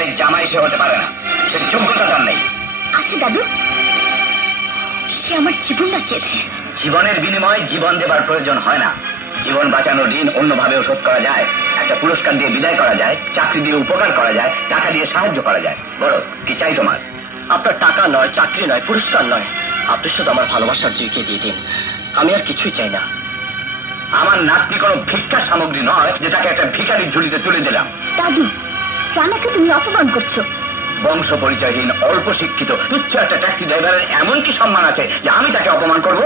বাড়ির জামাই সে হতে পারে না, সে যোগ্যতা তার নেই। আচ্ছা দাদু, সে আমার জীবন বাঁচিয়েছে। জীবনের বিনিময়ে জীবন দেবার প্রয়োজন হয় না। জীবন বাঁচানোর ঋণ অন্যভাবেও শোধ করা যায়। একটা পুরস্কার দিয়ে বিদায় করা যায়, চাকরি দিয়ে উপকার করা যায়, টাকা দিয়ে সাহায্য করা যায়। বলো কি চাই তোমার? আপনার টাকা নয়, চাকরি নয়, পুরস্কার নয়, আপনি শুধু আমার ভালোবাসার জুইকে দিয়ে দিন, আমি আর কিছুই চাই না। আমার নাতনি কোনো ভিক্ষা সামগ্রী নয় যে তাকে একটা ভিখারির ঝুলিতে তুলে দিলাম। দাদু, রানাকে তুমি অপমান করছো। বংশ পরিচয়হীন, অল্প শিক্ষিত, তুচ্ছ একটা ট্যাক্সি ড্রাইভারের এমন কি সম্মান আছে যে আমি তাকে অপমান করব?